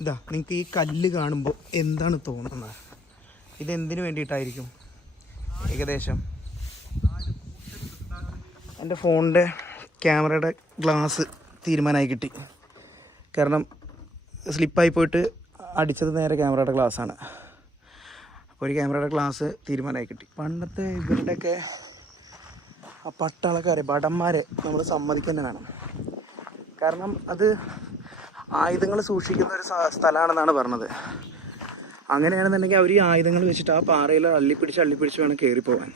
ഇതാ നിങ്ങൾക്ക് ഈ കല്ല് കാണുമ്പോൾ എന്താണ് തോന്നുന്നത്? ഇതെന്തിനു വേണ്ടിയിട്ടായിരിക്കും? ഏകദേശം എൻ്റെ ഫോണിൻ്റെ ക്യാമറയുടെ ഗ്ലാസ് തീരുമാനമായി കിട്ടി. കാരണം സ്ലിപ്പായി പോയിട്ട് അടിച്ചത് നേരെ ക്യാമറയുടെ ഗ്ലാസ്സാണ്. അപ്പോൾ ഒരു ക്യാമറയുടെ ഗ്ലാസ് തീരുമാനമായി കിട്ടി. പണ്ടത്തെ ഇവരുടെയൊക്കെ ആ പട്ടാളക്കാരെ ഭടന്മാരെ നമ്മൾ സമ്മതിക്കാൻ വേണം. കാരണം അത് ആയുധങ്ങൾ സൂക്ഷിക്കുന്ന ഒരു സ്ഥലമാണെന്നാണ് പറഞ്ഞത്. അങ്ങനെയാണെന്നുണ്ടെങ്കിൽ അവർ ഈ ആയുധങ്ങൾ വെച്ചിട്ട് ആ പാറയിൽ അള്ളിപ്പിടിച്ച് വേണം കയറിപ്പോവാൻ.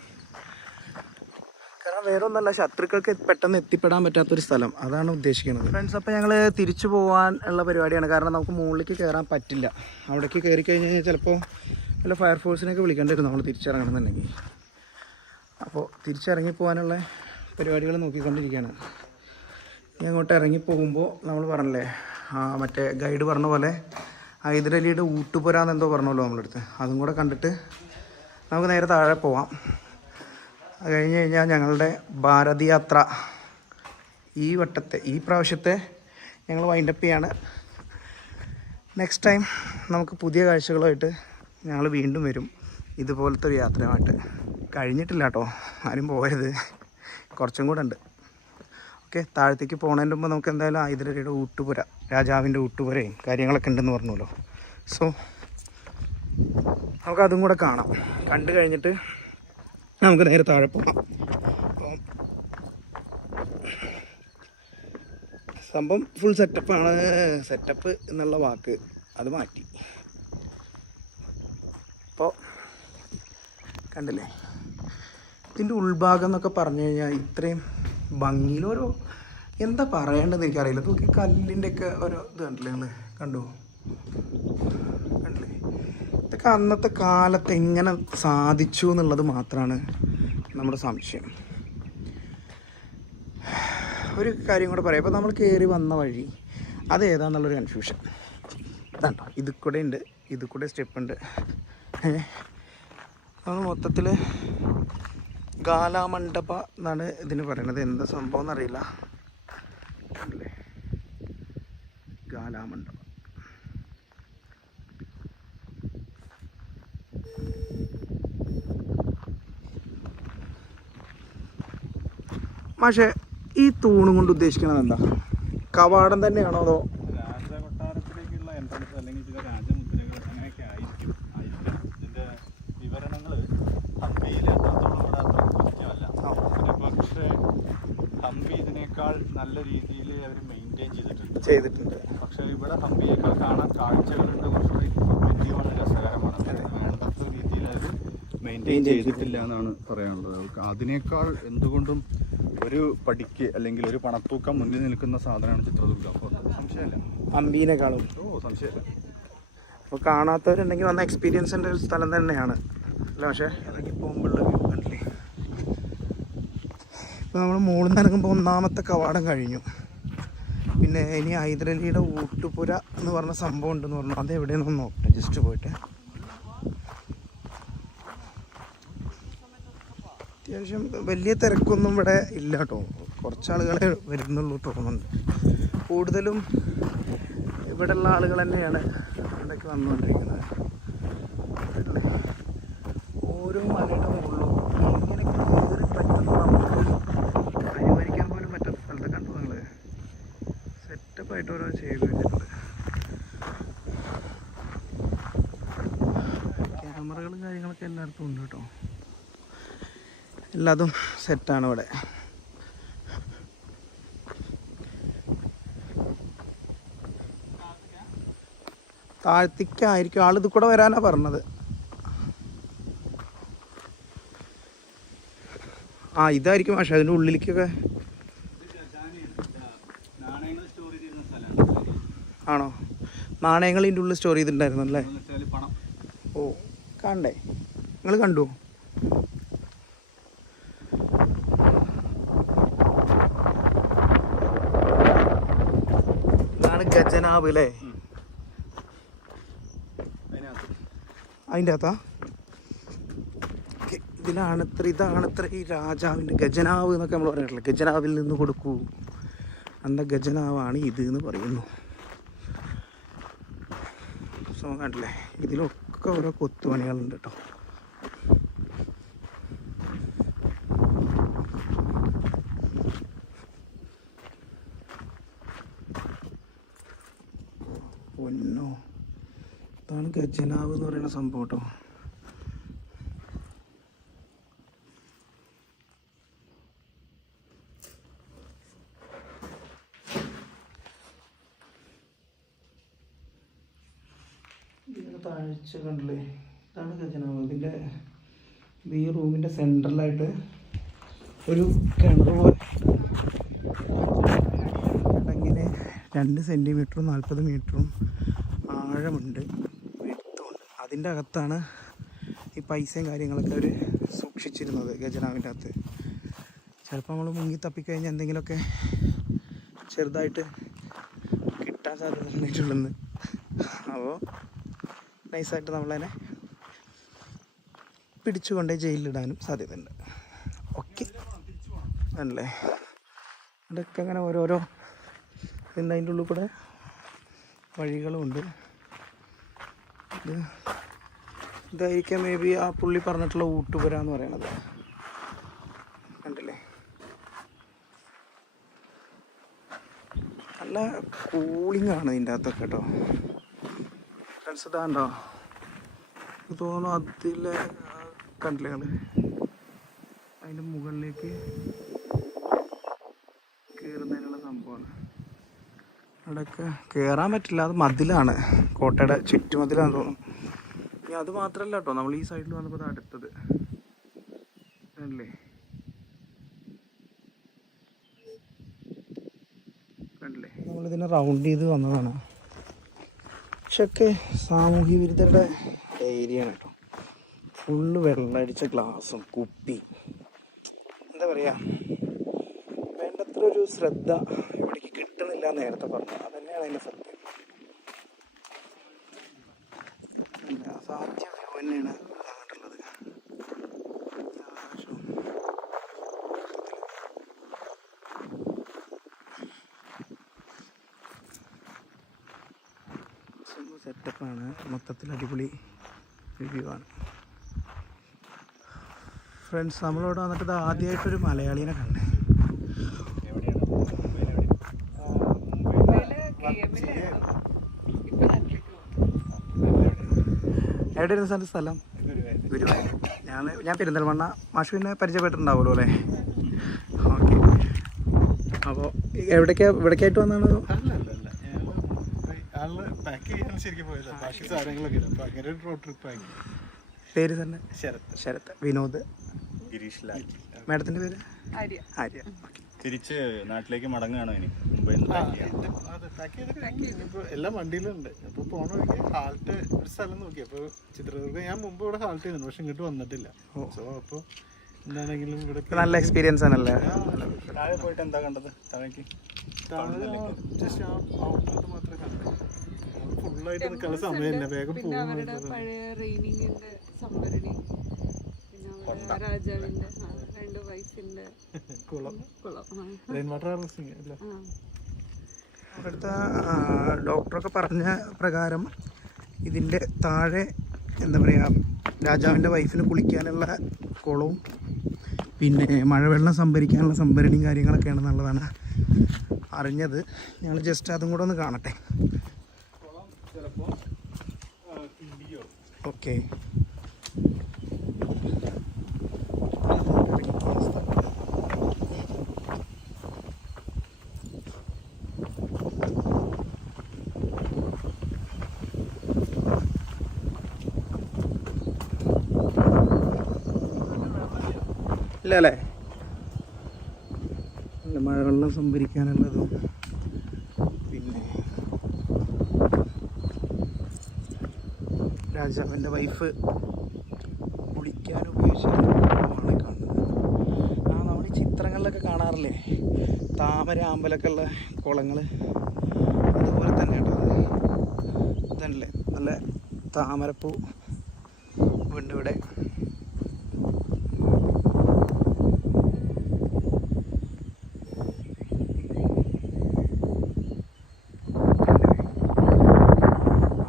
കാരണം വേറെ ഒന്നല്ല, ശത്രുക്കൾക്ക് പെട്ടെന്ന് എത്തിപ്പെടാൻ പറ്റാത്തൊരു സ്ഥലം, അതാണ് ഉദ്ദേശിക്കുന്നത്. ഫ്രണ്ട്സ്, അപ്പോൾ ഞങ്ങൾ തിരിച്ചു പോകാൻ ഉള്ള പരിപാടിയാണ്. കാരണം നമുക്ക് മുകളിലേക്ക് കയറാൻ പറ്റില്ല. അവിടേക്ക് കയറി കഴിഞ്ഞ് കഴിഞ്ഞാൽ ചിലപ്പോൾ വല്ല ഫയർഫോഴ്സിനെയൊക്കെ വിളിക്കേണ്ടി വരും നമ്മൾ തിരിച്ചിറങ്ങണമെന്നുണ്ടെങ്കിൽ. അപ്പോൾ തിരിച്ചിറങ്ങി പോകാനുള്ള പരിപാടികൾ നോക്കിക്കൊണ്ടിരിക്കുകയാണ്. ഇനി അങ്ങോട്ട് ഇറങ്ങിപ്പോകുമ്പോൾ നമ്മൾ പറഞ്ഞില്ലേ, മറ്റേ ഗൈഡ് പറഞ്ഞ പോലെ ഹൈദരലിയുടെ ഊട്ടുപുരാന്നെന്തോ പറഞ്ഞല്ലോ നമ്മളെടുത്ത്, അതും കൂടെ കണ്ടിട്ട് നമുക്ക് നേരെ താഴെ പോവാം. അത് കഴിഞ്ഞ് കഴിഞ്ഞാൽ ഞങ്ങളുടെ ഭാരത് യാത്ര ഈ പ്രാവശ്യത്തെ ഞങ്ങൾ വൈൻഡപ്പ് ചെയ്യാണ്. നെക്സ്റ്റ് ടൈം നമുക്ക് പുതിയ കാഴ്ചകളുമായിട്ട് ഞങ്ങൾ വീണ്ടും വരും, ഇതുപോലത്തെ ഒരു യാത്രയുമായിട്ട്. കഴിഞ്ഞിട്ടില്ല കേട്ടോ, ആരും പോകരുത്, കുറച്ചും കൂടെ ഉണ്ട്. ഓക്കെ, താഴത്തേക്ക് പോകുന്നതിൻ്റെ മുമ്പ് നമുക്ക് എന്തായാലും ഹൈദരലിയുടെ ഊട്ടുപുര, രാജാവിൻ്റെ ഊട്ടുപുരയും കാര്യങ്ങളൊക്കെ ഉണ്ടെന്ന് പറഞ്ഞല്ലോ. സോ നമുക്കതും കൂടെ കാണാം. കണ്ടു കഴിഞ്ഞിട്ട് നമുക്ക് നേരെ താഴെ പോകാം. അപ്പം സംഭവം ഫുൾ സെറ്റപ്പാണ്. സെറ്റപ്പ് എന്നുള്ള വാക്ക് അത് മാറ്റി. അപ്പോൾ കണ്ടില്ലേ, ഇതിൻ്റെ ഉൾഭാഗം എന്നൊക്കെ പറഞ്ഞു കഴിഞ്ഞാൽ ഇത്രയും ഭംഗിയിലൊരു എന്താ പറയേണ്ടതെന്ന് എനിക്കറിയില്ല. നോക്കി കല്ലിൻ്റെയൊക്കെ ഓരോ ഇത് കണ്ടില്ലേ, നിങ്ങൾ കണ്ടില്ലേ? ഇതൊക്കെ അന്നത്തെ കാലത്ത് എങ്ങനെ സാധിച്ചു എന്നുള്ളത് മാത്രമാണ് നമ്മുടെ സംശയം. ഒരു കാര്യം കൂടെ പറയാം. ഇപ്പോൾ നമ്മൾ കയറി വന്ന വഴി അത് ഏതാണെന്നുള്ളൊരു കൺഫ്യൂഷൻ. ഇതാണ്ടോ, ഇതിൽ കൂടെ ഉണ്ട്, ഇതിൽ കൂടെ സ്റ്റെപ്പ് ഉണ്ട്. നമ്മൾ മൊത്തത്തിൽ ഗാലാമണ്ഡപ എന്നാണ് ഇതിന് പറയണത്. എന്താ സംഭവം എന്നറിയില്ല. അല്ലേ, ഗാലാമണ്ഡപം. പക്ഷേ ഈ തൂണും കൊണ്ട് ഉദ്ദേശിക്കുന്നത് എന്താ? കവാടം തന്നെയാണോ അതോ രാജകൊട്ടാരത്തിലേക്കുള്ള എൻട്രൻസ് അല്ലെങ്കിൽ ചില രാജമുദ്രകൾ അങ്ങനെയൊക്കെ ആയിരിക്കും. ഇതിൻ്റെ വിവരണങ്ങൾ ഹംപിയിൽ എത്രത്തോളം ഇവിടെ അത്ര കൃത്യമല്ല. പക്ഷേ ഹംപി ഇതിനേക്കാൾ നല്ല രീതിയിൽ അവർ മെയിൻറ്റെയിൻ ചെയ്തിട്ടുണ്ട്. പക്ഷേ ഇവിടെ ഹംപിയേക്കാൾ കാണാൻ കാഴ്ചകളുണ്ട്, കുറച്ചുകൂടി വിദ്യമാണ്, രസകരമാണ്. വേണ്ടത്ര രീതിയിൽ അവർ മെയിൻറ്റെയിൻ ചെയ്തിട്ടില്ല എന്നാണ് പറയാനുള്ളത്. അതിനേക്കാൾ എന്തുകൊണ്ടും ഒരു പടിക്ക് അല്ലെങ്കിൽ ഒരു പണത്തൂക്കം മുന്നിൽ നിൽക്കുന്ന സാധനമാണ് ചിത്രദുർഗ. അപ്പോൾ സംശയമില്ല, ഹംപിനെക്കാളും സംശയമില്ല. അപ്പോൾ കാണാത്തവരുണ്ടെങ്കിൽ വന്ന എക്സ്പീരിയൻസിൻ്റെ ഒരു സ്ഥലം തന്നെയാണ് അല്ല. പക്ഷേ ഇറങ്ങി പോകുമ്പോഴുള്ള വ്യൂ കണ്ടില്ലേ. ഇപ്പോൾ നമ്മൾ മുകളിൽ നിന്ന് ഇറങ്ങുമ്പോൾ ഒന്നാമത്തെ കവാടം കഴിഞ്ഞു. പിന്നെ ഇനി ഹൈദരലിയുടെ ഊട്ടുപുര എന്ന് പറഞ്ഞ സംഭവം ഉണ്ടെന്ന് പറഞ്ഞു. അത് എവിടെയെന്ന് നോക്കട്ടെ, ജസ്റ്റ് പോയിട്ട്. അത്യാവശ്യം വലിയ തിരക്കൊന്നും ഇവിടെ ഇല്ല കേട്ടോ, കുറച്ചാളുകളെ വരുന്നുള്ളൂ തോന്നുന്നുണ്ട്. കൂടുതലും ഇവിടെയുള്ള ആളുകൾ തന്നെയാണ് ഇവിടേക്ക് വന്നുകൊണ്ടിരിക്കുന്നത്. അല്ലേ, ഓരോ മലയുടെ മുകളിലും ഇങ്ങനെ കയറി പറ്റുന്ന നമുക്ക് അനുകരിക്കാൻ പോലും പറ്റാത്ത സ്ഥലത്ത് കണ്ടു നിങ്ങൾ. സെറ്റപ്പായിട്ട് ഓരോ ചെയ്ത് വെച്ചിട്ടുണ്ട്. ക്യാമറകളും കാര്യങ്ങളൊക്കെ എല്ലായിടത്തും ഉണ്ട് കേട്ടോ, എല്ലാതും സെറ്റാണ് ഇവിടെ. താഴ്ത്തിക്കായിരിക്കും ആളിത് കൂടെ വരാനാ പറഞ്ഞത്. ഇതായിരിക്കും. പക്ഷെ അതിൻ്റെ ഉള്ളിലേക്കൊക്കെ ആണോ? നാണയങ്ങൾ ഇതിൻ്റെ ഉള്ളിൽ സ്റ്റോർ ചെയ്തിട്ടുണ്ടായിരുന്നു അല്ലേ? ഓ, കണ്ടേ, നിങ്ങൾ കണ്ടു? ഖജനാവ് അല്ലേ? അതിൻ്റെ അകത്താ ഇതാണത്ര ഈ രാജാവിൻ്റെ ഖജനാവ് എന്നൊക്കെ നമ്മൾ പറഞ്ഞിട്ടില്ല. ഖജനാവിൽ നിന്ന് കൊടുക്കൂ, അന്ന ഖജനാവാണ് ഇത് എന്ന് പറയുന്നു. സോ കണ്ടില്ലേ, ഇതിലൊക്കെ ഓരോ കൊത്തുപണികളുണ്ട് കേട്ടോ. പൊന്നോ, ഇതാണ് ഖജനാവ് എന്ന് പറയുന്ന സംഭവം കേട്ടോ. താഴ്ച കണ്ടില്ലേ, ഇതാണ് ഖജനാവ്. ഇതിൻ്റെ ഈ റൂമിൻ്റെ സെൻട്രലായിട്ട് ഒരു കിണർ പോലെ ഇങ്ങനെ 2 സെൻറ്റിമീറ്ററും 40 മീറ്ററും ആഴമുണ്ട്, വിട്ടുമുണ്ട്. അതിൻ്റെ അകത്താണ് ഈ പൈസയും കാര്യങ്ങളൊക്കെ അവർ സൂക്ഷിച്ചിരുന്നത് ഖജനാവിൻ്റെ അകത്ത്. ചിലപ്പോൾ നമ്മൾ മുങ്ങി തപ്പിക്കഴിഞ്ഞാൽ എന്തെങ്കിലുമൊക്കെ ചെറുതായിട്ട് കിട്ടാൻ സാധ്യത ഉണ്ടെന്നുണ്ടെന്ന്. അപ്പോൾ നൈസായിട്ട് നമ്മളതിനെ പിടിച്ചുകൊണ്ട് ജയിലിലിടാനും സാധ്യതയുണ്ട്. ഓക്കെ അല്ലേ, ഇതൊക്കെ അങ്ങനെ ഓരോരോ പിന്നെ അതിൻ്റെ ഉള്ളിൽ കൂടെ വഴികളുമുണ്ട്. ഇതായിരിക്കാം മേ ബി ആ പുള്ളി പറഞ്ഞിട്ടുള്ള ഊട്ടുപുര എന്ന് പറയണത്. കണ്ടില്ലേ, നല്ല കൂളിംഗ് ആണ് ഇതിൻ്റെ അകത്തൊക്കെ കേട്ടോ. ഫ്രണ്ട്സ് ഇതാണ്ടോ, തോന്നുന്നു അതിലെ കണ്ടില്ലേ കള്, അതിൻ്റെ മുകളിലേക്ക് കയറുന്നതിനുള്ള സംഭവമാണ്. അവിടെയൊക്കെ കയറാൻ പറ്റില്ല, അത് മതിലാണ്, കോട്ടയുടെ ചുറ്റുമതിലാന്ന് തോന്നുന്നു. ഇനി അത് മാത്രമല്ല കേട്ടോ, നമ്മൾ ഈ സൈഡിൽ വന്നപ്പോൾ അടുത്തത് അല്ലേ, കണ്ടില്ലേ, നമ്മളിതിനെ റൗണ്ട് ചെയ്ത് വന്നതാണ്. പക്ഷെയൊക്കെ സാമൂഹ്യ വിരുദ്ധരുടെ ഏരിയ ആണ് കേട്ടോ. ഫുള്ള് വെള്ളമടിച്ച ഗ്ലാസും കുപ്പി, എന്താ പറയുക, വേണ്ടത്ര ഒരു ശ്രദ്ധ ഇവിടേക്ക് കിട്ടുന്നില്ല നേരത്തെ പറഞ്ഞു. അതന്നെയാണ് അതിൻ്റെ സത്യം. സാധ്യ വ്യൂ തന്നെയാണ് അങ്ങോട്ടുള്ളത്. സെറ്റപ്പാണ്, മൊത്തത്തിൽ അടിപൊളി റിവ്യൂ ആണ്. ഫ്രണ്ട്സ്, നമ്മളിവിടെ വന്നിട്ട് ഇത് ആദ്യമായിട്ടൊരു മലയാളീനെ കണ്ടേ. എവിടെയായിരുന്നു സ്ഥലം? ഗുരുവായൂർ. ഞാൻ പെരിന്തൽമണ്ണ. മാഷുവിനെ പരിചയപ്പെട്ടിട്ടുണ്ടാവുമല്ലോ അല്ലേ? ഓക്കെ. അപ്പോൾ ഇവിടേക്കായിട്ട് വന്നാണ്? പേര് തന്നെ? ശരത്. വിനോദ്. ഗിരീഷ് ലാൽ. മാഡത്തിൻ്റെ പേര്? ആര്യ. തിരിച്ച് നാട്ടിലേക്ക് മടങ്ങുകയാണോ ഇനി? എല്ലാം വണ്ടിയിലുണ്ട്. അപ്പോൾ പോണ വഴിക്ക് ഹാൾട്ട് ഒരു സ്ഥലം നോക്കി. അപ്പോൾ ചിത്രദുർഗം ഞാൻ മുമ്പ് ഇവിടെ ഹാൾട്ട് ചെയ്യുന്നുണ്ട്, പക്ഷെ ഇങ്ങോട്ട് വന്നിട്ടില്ല. സോ അപ്പോൾ എന്താണെങ്കിലും ഇവിടെ നല്ല എക്സ്പീരിയൻസ് ആണല്ലേ? താഴെ പോയിട്ട് എന്താ കണ്ടത്? താഴേക്ക് ജസ്റ്റ് ആ ഔട്ട്ലെറ്റ് മാത്രമേ കണ്ടു. ഫുള്ളായിട്ട് നിൽക്കാനുള്ള സമയമില്ല, വേഗം പോകും. പഴയ റെയിനിങ്ങിന്റെ സംഭരണി, പിന്നെ രാജാവിന്റെ 2 വൈഫിന്റെ കുളം. റെയിൻ വാട്ടർ ഹാർവെസ്റ്റിംഗ് അല്ലേ? അവിടുത്തെ ഡോക്ടറൊക്കെ പറഞ്ഞ പ്രകാരം ഇതിൻ്റെ താഴെ എന്താ പറയുക, രാജാവിൻ്റെ വൈഫിന് കുളിക്കാനുള്ള കുളവും പിന്നെ മഴവെള്ളം സംഭരിക്കാനുള്ള സംഭരണിയും കാര്യങ്ങളൊക്കെയാണെന്നുള്ളതാണ് അറിഞ്ഞത്. ഞങ്ങൾ ജസ്റ്റ് അതും കൂടെ ഒന്ന് കാണട്ടെ. ഓക്കെ. ഇല്ല അല്ലേ? മഴവെള്ളം സംഭരിക്കാനുള്ളതും പിന്നെ രാജാവിൻ്റെ വൈഫ് കുളിക്കാൻ ഉപയോഗിച്ചാണ് കാണുന്നത്. നമ്മൾ ഈ ചിത്രങ്ങളിലൊക്കെ കാണാറില്ലേ, താമര ആമ്പലൊക്കെ ഉള്ള കുളങ്ങൾ, അതുപോലെ തന്നെ കേട്ടോ. ഇതല്ലേ നല്ല താമരപ്പൂ ഉണ്ട് ഇവിടെ.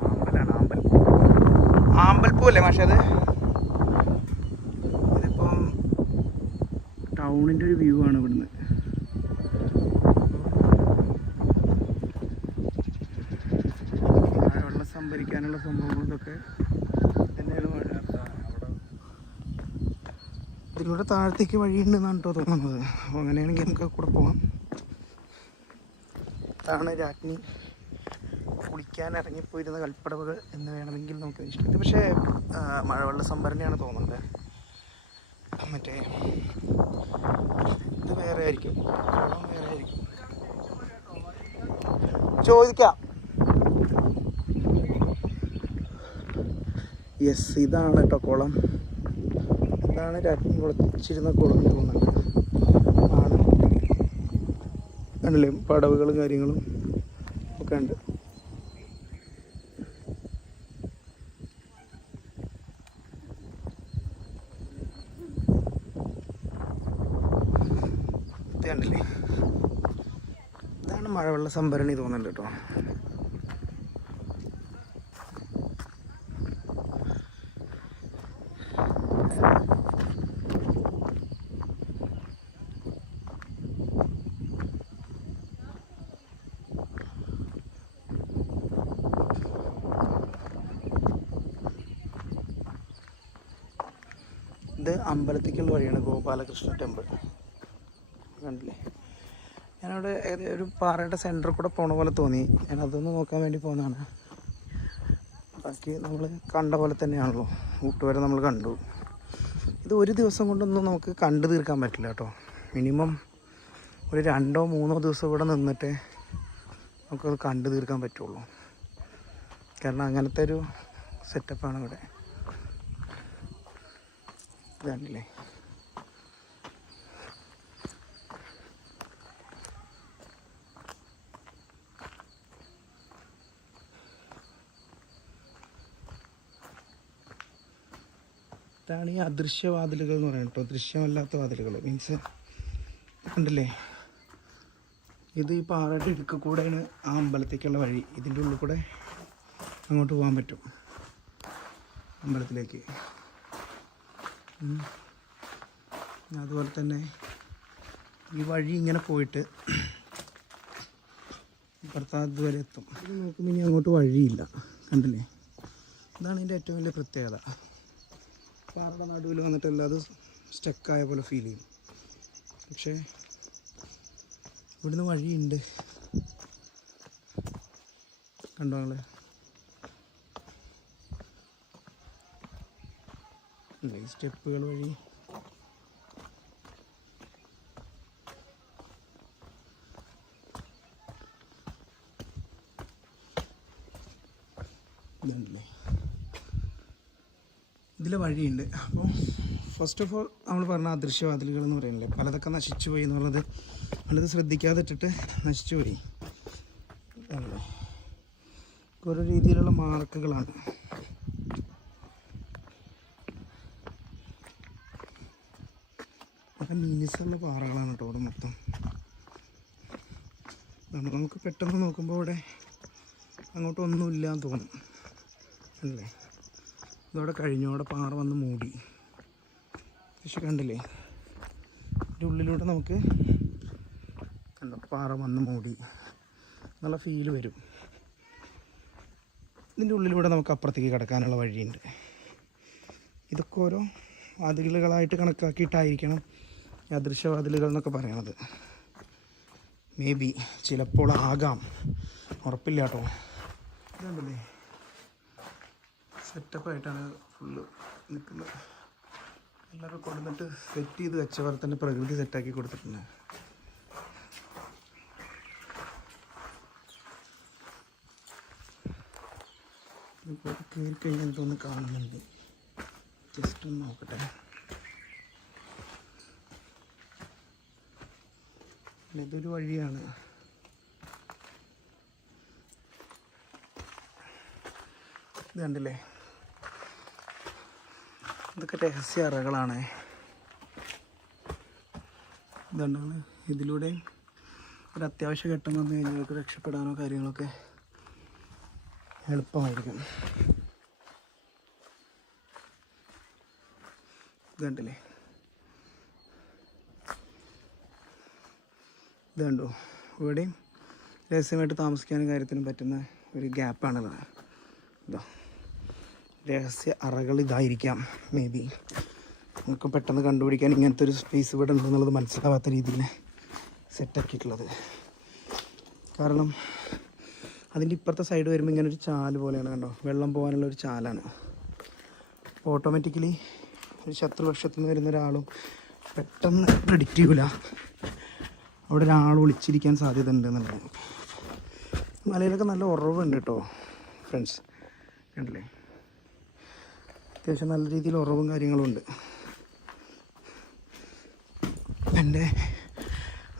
ആമ്പലാണ്, ആമ്പൽ. എടുക്കുമല്ലേ മാഷേ അത്? ഇതിപ്പം ടൗണിൻ്റെ ഒരു വ്യൂ ആണ് ഇവിടുന്ന്. വെള്ളം സംഭരിക്കാനുള്ള സംഭവങ്ങൾ ഇതൊക്കെ തന്നെയാണ്. ഇതിലൂടെ താഴത്തേക്ക് വഴിയുണ്ടെന്നാണ് കേട്ടോ തോന്നുന്നത്. അപ്പോൾ അങ്ങനെയാണെങ്കിൽ നമുക്ക് കൂടെ പോകാം. ഇതാണ് രാജ്ഞി കുളിക്കാൻ ഇറങ്ങിപ്പോയിരുന്ന കൽപ്പടവുകൾ എന്ന് വേണമെങ്കിൽ നമുക്ക് ഇഷ്ടം. പക്ഷേ മഴവെള്ള സംഭരണിയാണ് തോന്നുന്നത്. മറ്റേ ഇത് വേറെ ആയിരിക്കും, കുളം വേറെ ആയിരിക്കും. ചോദിക്കാം. യെസ്, ഇതാണ് കേട്ടോ കുളം. ഇതാണ് രാജ്ഞി കുളച്ചിരുന്ന കുളം തോന്നുന്നുണ്ട്. ആണ് കണ്ടില്ലേ, പടവുകളും കാര്യങ്ങളും ഒക്കെ ഉണ്ട്. കണ്ടില്ലേ, ഇതാണ് മഴവെള്ള സംഭരണി തോന്നുന്നുണ്ട് കേട്ടോ. ഇത് അമ്പലത്തേക്കുള്ള വഴിയാണ്, ഗോപാലകൃഷ്ണ ടെമ്പിൾ. കണ്ടില്ലേ, ഞാനവിടെ ഒരു പാറയുടെ സെൻറ്ററിൽ കൂടെ പോണ പോലെ തോന്നി. ഞാൻ അതൊന്ന് നോക്കാൻ വേണ്ടി പോകുന്നതാണ്. ബാക്കി നമ്മൾ കണ്ട പോലെ തന്നെയാണല്ലോ, ഊട്ടുവരെ നമ്മൾ കണ്ടു. ഇത് ഒരു ദിവസം കൊണ്ടൊന്നും നമുക്ക് കണ്ടു തീർക്കാൻ പറ്റില്ല കേട്ടോ. മിനിമം ഒരു 2-3 ദിവസം ഇവിടെ നിന്നിട്ടേ നമുക്കത് കണ്ടു തീർക്കാൻ പറ്റുള്ളൂ. കാരണം അങ്ങനത്തെ ഒരു സെറ്റപ്പാണ് ഇവിടെ. ഇതാണല്ലേ, ഇതാണ് ഈ അദൃശ്യവാതിലുകൾ എന്ന് പറയുന്നത് കേട്ടോ. ദൃശ്യമല്ലാത്ത വാതിലുകൾ മീൻസ് കണ്ടില്ലേ, ഇത് ഈ പാറയുടെ ഇടുക്ക് കൂടെയാണ് ആ അമ്പലത്തേക്കുള്ള വഴി. ഇതിൻ്റെ ഉള്ളിൽ കൂടെ അങ്ങോട്ട് പോകാൻ പറ്റും അമ്പലത്തിലേക്ക്. അതുപോലെ തന്നെ ഈ വഴി ഇങ്ങനെ പോയിട്ട് ഇപ്പുറത്ത് വരെ എത്തും. ഇത് നോക്കുമ്പോൾ ഇനി അങ്ങോട്ട് വഴിയില്ല. കണ്ടില്ലേ, ഇതാണ് ഇതിൻ്റെ ഏറ്റവും വലിയ പ്രത്യേകത. പാറയുടെ നടുവിൽ വന്നിട്ട് എല്ലാതും സ്റ്റക്കായ പോലെ ഫീൽ ചെയ്യും. പക്ഷേ ഇവിടുന്ന് വഴിയുണ്ട്, കണ്ടോ നിങ്ങൾ? ഈ സ്റ്റെപ്പുകൾ വഴി ഇതുണ്ടല്ലേ, ഇതിലെ വഴിയുണ്ട്. അപ്പോൾ ഫസ്റ്റ് ഓഫ് ഓൾ നമ്മൾ പറഞ്ഞ അദൃശ്യവാതിലുകൾ എന്ന് പറയുന്നില്ലേ, പലതൊക്കെ നശിച്ചു പോയി എന്നുള്ളത് പലത് ശ്രദ്ധിക്കാതെ ഇട്ടിട്ട് നശിച്ചു പോയി. ഓരോ രീതിയിലുള്ള മാർക്കുകളാണ്. അതൊക്കെ മിനിസുള്ള പാറകളാണ് കേട്ടോ ഇവിടെ മൊത്തം. നമുക്ക് പെട്ടെന്ന് നോക്കുമ്പോൾ ഇവിടെ അങ്ങോട്ടൊന്നുമില്ല എന്ന് തോന്നും അല്ലേ. ഇതോടെ കഴിഞ്ഞു, അവിടെ പാറ വന്ന് മൂടി. പക്ഷെ കണ്ടില്ലേ, ഇതിൻ്റെ ഉള്ളിലൂടെ നമുക്ക് കണ്ടോ പാറ വന്ന് മൂടി എന്നുള്ള ഫീല് വരും. ഇതിൻ്റെ ഉള്ളിലൂടെ നമുക്ക് അപ്പുറത്തേക്ക് കിടക്കാനുള്ള വഴിയുണ്ട്. ഇതൊക്കെ ഓരോ വാതിലുകളായിട്ട് കണക്കാക്കിയിട്ടായിരിക്കണം അദൃശ്യവാതിലുകൾ എന്നൊക്കെ പറയണത്. മേ ബി, ചിലപ്പോൾ ആകാം, ഉറപ്പില്ല കേട്ടോ. ഇതുണ്ടല്ലേ, സെറ്റപ്പായിട്ടാണ് ഫുള്ള് നിൽക്കുന്നത്. എല്ലാവരും കൊടുത്തിട്ട് സെറ്റ് ചെയ്ത് വെച്ച പോലെ തന്നെ പ്രകൃതി സെറ്റാക്കി കൊടുത്തിട്ടുണ്ട്. കയറി കഴിഞ്ഞാൽ എന്തോന്ന് കാണുന്നുണ്ട്, ജസ്റ്റ് ഒന്ന് നോക്കട്ടെ. ഇതൊരു വഴിയാണ്. ഇത് കണ്ടില്ലേ, ഇതൊക്കെ രഹസ്യ അറകളാണ്. ഇതുകൊണ്ടാണ് ഇതിലൂടെ ഒരു അത്യാവശ്യ ഘട്ടം വന്നു കഴിഞ്ഞാൽ അവർക്ക് രക്ഷപ്പെടാനോ കാര്യങ്ങളൊക്കെ എളുപ്പമായിരിക്കും. കണ്ടില്ലേ, ഇത് കണ്ടോ, ഇവിടെയും രഹസ്യമായിട്ട് താമസിക്കാനും കാര്യത്തിനും പറ്റുന്ന ഒരു ഗ്യാപ്പാണുള്ളത്. ഇതാ രഹസ്യ അറകൾ ഇതായിരിക്കാം മേ ബി. നമുക്ക് പെട്ടെന്ന് കണ്ടുപിടിക്കാൻ ഇങ്ങനത്തെ ഒരു സ്പേസ് ഇവിടെ ഉണ്ടെന്നുള്ളത് മനസ്സിലാവാത്ത രീതിയിൽ സെറ്റാക്കിയിട്ടുള്ളത്. കാരണം അതിൻ്റെ ഇപ്പുറത്തെ സൈഡ് വരുമ്പോൾ ഇങ്ങനെ ഒരു ചാല് പോലെയാണ്, കണ്ടോ, വെള്ളം പോകാനുള്ള ഒരു ചാലാണ്. അപ്പോൾ ഓട്ടോമാറ്റിക്കലി ഒരു ശത്രുപക്ഷത്തു നിന്ന് വരുന്ന ഒരാളും പെട്ടെന്ന് പ്രെഡിക്റ്റ് ചെയ്യൂല അവിടെ ഒരാൾ ഒളിച്ചിരിക്കാൻ സാധ്യത ഉണ്ട് എന്നുള്ളത്. മലയിലൊക്കെ നല്ല ഉറവുണ്ട് കേട്ടോ ഫ്രണ്ട്സ്, കണ്ടില്ലേ, അത്യാവശ്യം നല്ല രീതിയിൽ ഉറവും കാര്യങ്ങളും ഉണ്ട്. എൻ്റെ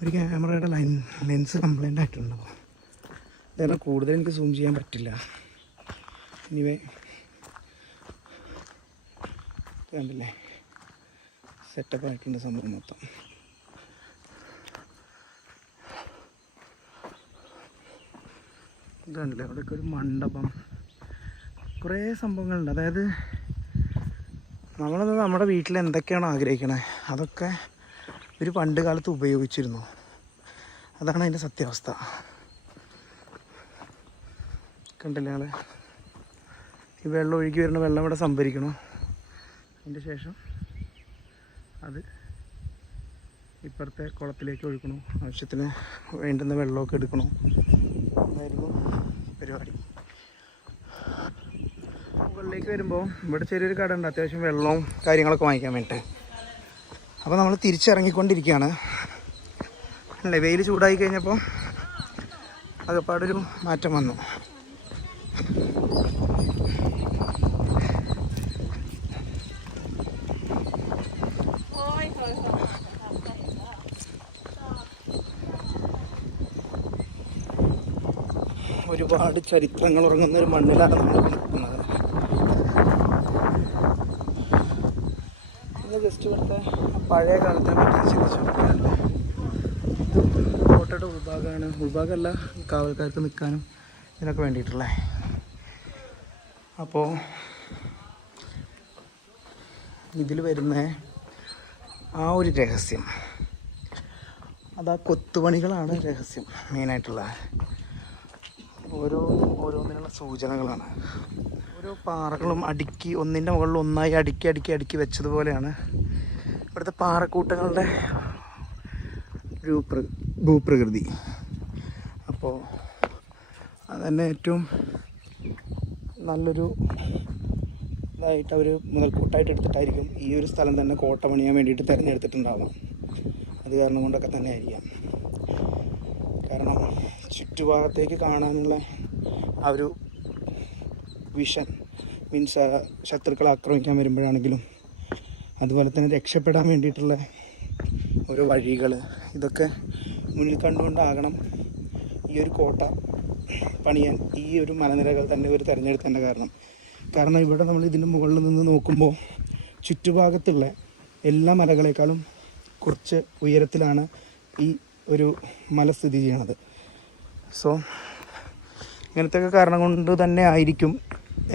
ഒരു ക്യാമറയുടെ ലെൻസ് കംപ്ലൈൻ്റ് ആയിട്ടുണ്ട്, കാരണം കൂടുതൽ എനിക്ക് സൂം ചെയ്യാൻ പറ്റില്ല. ഇനിവേ കണ്ടില്ലേ, സെറ്റപ്പ് ആയിട്ടുണ്ട് സംഭവം മൊത്തം. ഇതുണ്ടല്ലേ, അവിടെയൊക്കെ ഒരു മണ്ഡപം, കുറേ സംഭവങ്ങളുണ്ട്. അതായത് നമ്മളത് നമ്മുടെ വീട്ടിൽ എന്തൊക്കെയാണോ ആഗ്രഹിക്കണത് അതൊക്കെ ഒരു പണ്ട് കാലത്ത് ഉപയോഗിച്ചിരുന്നു. അതാണ് അതിൻ്റെ സത്യാവസ്ഥ. കണ്ടില്ലേ ഞങ്ങൾ ഈ വെള്ളം ഒഴുകി വരുന്ന വെള്ളം ഇവിടെ സംഭരിക്കണം, അതിൻ്റെ ശേഷം അത് ഇപ്പുറത്തെ കുളത്തിലേക്ക് ഒഴുക്കണം, ആവശ്യത്തിന് വേണ്ടുന്ന വെള്ളമൊക്കെ എടുക്കണം. അതായിരുന്നു പരിപാടി. മുകളിലേക്ക് വരുമ്പോൾ ഇവിടെ ചെറിയൊരു കട ഉണ്ട്, അത്യാവശ്യം വെള്ളവും കാര്യങ്ങളൊക്കെ വാങ്ങിക്കാൻ വേണ്ടിയിട്ട്. അപ്പോൾ നമ്മൾ തിരിച്ചിറങ്ങിക്കൊണ്ടിരിക്കുകയാണ്. അല്ലേ, വെയിൽ ചൂടായി കഴിഞ്ഞപ്പോൾ അകപ്പാടൊരു മാറ്റം വന്നു. ഒരുപാട് ചരിത്രങ്ങൾ ഉറങ്ങുന്ന ഒരു മണ്ണിലാണ് നമ്മൾ നിൽക്കുന്നത്. ഇന്ന് ജസ്റ്റ് ഇവിടുത്തെ പഴയ കാലത്തിനെ പറ്റി ചിന്തിച്ചുകൊണ്ടിരിക്കുകയല്ലേ. കോട്ടയുടെ ഉൾഭാഗമാണ്, ഉൾഭാഗമല്ല, കാവൽക്കാർക്ക് നിൽക്കാനും ഇതിനൊക്കെ വേണ്ടിയിട്ടുള്ളേ. അപ്പോൾ ഇതിൽ വരുന്ന ആ ഒരു രഹസ്യം, അതാ കൊത്തുപണികളാണ് രഹസ്യം മെയിനായിട്ടുള്ളത്. ഓരോന്നിനുള്ള സൂചനകളാണ്. ഓരോ പാറകളും അടുക്കി ഒന്നിൻ്റെ മുകളിൽ ഒന്നായി അടുക്കി വെച്ചതുപോലെയാണ് ഇവിടുത്തെ പാറക്കൂട്ടങ്ങളുടെ ഭൂപ്രകൃതി. അപ്പോൾ അതുതന്നെ ഏറ്റവും നല്ലൊരു ഇതായിട്ട് അവർ മുതൽക്കൂട്ടായിട്ട് എടുത്തിട്ടായിരിക്കും ഈ ഒരു സ്ഥലം തന്നെ കോട്ട പണിയാൻ വേണ്ടിയിട്ട് തിരഞ്ഞെടുത്തിട്ടുണ്ടാവാം. അത് കാരണം കൊണ്ടൊക്കെ തന്നെ ആയിരിക്കാം. കാരണം ചുറ്റുഭാഗത്തേക്ക് കാണാനുള്ള ആ ഒരു വിഷൻ, മീൻസ് ശത്രുക്കളെ ആക്രമിക്കാൻ വരുമ്പോഴാണെങ്കിലും അതുപോലെ തന്നെ രക്ഷപ്പെടാൻ വേണ്ടിയിട്ടുള്ള ഓരോ വഴികൾ, ഇതൊക്കെ മുന്നിൽ കണ്ടുകൊണ്ടാകണം ഈ ഒരു കോട്ട പണിയാൻ ഈ ഒരു മലനിരകൾ തന്നെ ഇവർ തിരഞ്ഞെടുത്തതിൻ്റെ കാരണം ഇവിടെ നമ്മൾ ഇതിൻ്റെ മുകളിൽ നിന്ന് നോക്കുമ്പോൾ ചുറ്റുഭാഗത്തുള്ള എല്ലാ മലകളെക്കാളും കുറച്ച് ഉയരത്തിലാണ് ഈ ഒരു മല സ്ഥിതി ചെയ്യണത്. സോ ഇങ്ങനത്തെയൊക്കെ കാരണം കൊണ്ട് തന്നെ ആയിരിക്കും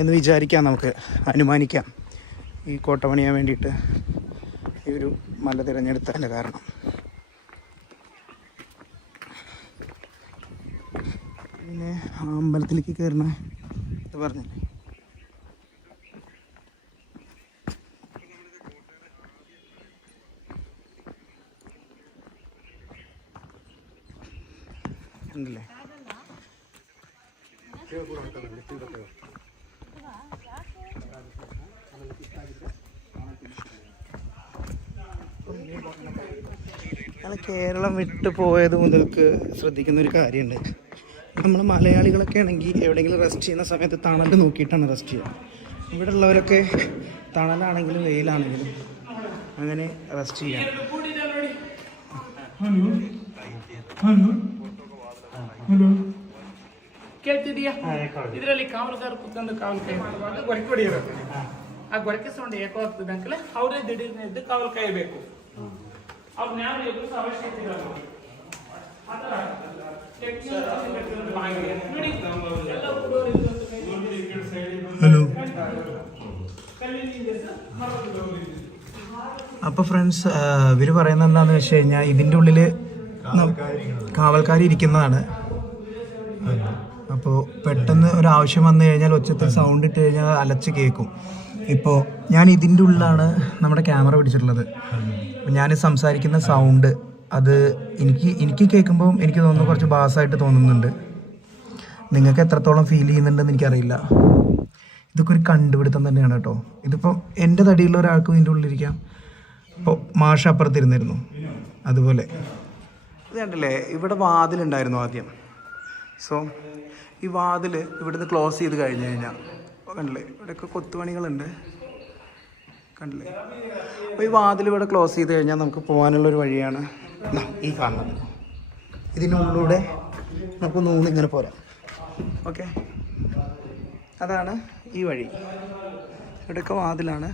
എന്ന് വിചാരിക്കാം, നമുക്ക് അനുമാനിക്കാം ഈ കോട്ട പണിയാൻ വേണ്ടിയിട്ട് ഈ ഒരു മല തിരഞ്ഞെടുത്തതിൻ്റെ കാരണം. പിന്നെ അമ്പലത്തിലേക്ക് കയറണ ഇത് പറഞ്ഞില്ലേ, ഉണ്ടല്ലേ, ഞങ്ങൾ കേരളം വിട്ടു പോയത് മുതൽക്ക് ശ്രദ്ധിക്കുന്ന ഒരു കാര്യമുണ്ട്. നമ്മൾ മലയാളികളൊക്കെ ആണെങ്കിൽ എവിടെയെങ്കിലും റെസ്റ്റ് ചെയ്യുന്ന സമയത്ത് തണൽ നോക്കിയിട്ടാണ് റെസ്റ്റ് ചെയ്യുക. ഇവിടെ ഉള്ളവരൊക്കെ തണലാണെങ്കിലും വെയിലാണെങ്കിലും അങ്ങനെ റെസ്റ്റ് ചെയ്യാം. ಕೇಳ್ತಿದೀಯಾ? ಇದರಲ್ಲಿ ಕಾವಲುಗಾರ ಕುತ್ಕೊಂಡು ಕಾವಲು ಕೈ ಮಾಡುವಾಗ ಗೊರಕೆ ಹೊಡೆಯಿರುತ್ತೆ. ಆ ಗೊರಕೆ ಸೌಂಡ್ ಏಕೋ ಆಗ್ತದೆ ಅಂಕಲೆ ಅವರೇ ದಿಢೀರ್ನ ಎದ್ದು ಕಾವಲು ಕಾಯಬೇಕು. ಅವ್ರನ್ನ ಯಾರು ಎದುರಿಸೋ ಅವಶ್ಯಕತೆ ಇಲ್ಲ. ಆ ಥರ ನೋಡಿ ಎಲ್ಲ ಹುಡುಗರು ಕಲ್ಲಿನಿಂದ ಮರದ അപ്പോൾ ഫ്രണ്ട്സ് ഇവർ പറയുന്നത് എന്താണെന്ന് വെച്ച് കഴിഞ്ഞാൽ ഇതിൻ്റെ ഉള്ളിൽ കാവൽക്കാർ ഇരിക്കുന്നതാണ്. അപ്പോൾ പെട്ടെന്ന് ഒരു ആവശ്യം വന്നു കഴിഞ്ഞാൽ ഒച്ചത്തിൽ സൗണ്ട് ഇട്ട് കഴിഞ്ഞാൽ അലച്ച് കേൾക്കും. ഇപ്പോൾ ഞാൻ ഇതിൻ്റെ ഉള്ളിലാണ് നമ്മുടെ ക്യാമറ പിടിച്ചിട്ടുള്ളത്. ഞാൻ സംസാരിക്കുന്ന സൗണ്ട് അത് എനിക്ക് കേൾക്കുമ്പോൾ എനിക്ക് തോന്നുന്നു കുറച്ച് ബാസായിട്ട് തോന്നുന്നുണ്ട്. നിങ്ങൾക്ക് എത്രത്തോളം ഫീൽ ചെയ്യുന്നുണ്ടെന്ന് എനിക്കറിയില്ല. ഇതൊക്കെ ഒരു കണ്ടുപിടുത്തം തന്നെയാണ് കേട്ടോ. ഇതിപ്പോൾ എൻ്റെ തടിയുള്ള ഒരാൾക്കും ഇതിൻ്റെ ഉള്ളിലിരിക്കാം. ഇപ്പോൾ മാഷ അപ്പുറത്തിരുന്നിരുന്നു അതുപോലെ. ഇത് കണ്ടില്ലേ, ഇവിടെ വാതിലുണ്ടായിരുന്നു ആദ്യം. സോ ഈ വാതിൽ ഇവിടുന്ന് ക്ലോസ് ചെയ്ത് കഴിഞ്ഞ് കഴിഞ്ഞാൽ കണ്ടില്ലേ, ഇവിടെയൊക്കെ കൊത്തുപണികളുണ്ട് കണ്ടില്ലേ. അപ്പോൾ ഈ വാതിൽ ഇവിടെ ക്ലോസ് ചെയ്ത് കഴിഞ്ഞാൽ നമുക്ക് പോകാനുള്ളൊരു വഴിയാണ് ഈ കാണുന്നത്. ഇതിനുള്ളിലൂടെ നമുക്ക് നൂന്നിങ്ങനെ പോരാം. ഓക്കെ, അതാണ് ഈ വഴി. ഇവിടെയൊക്കെ വാതിലാണ്.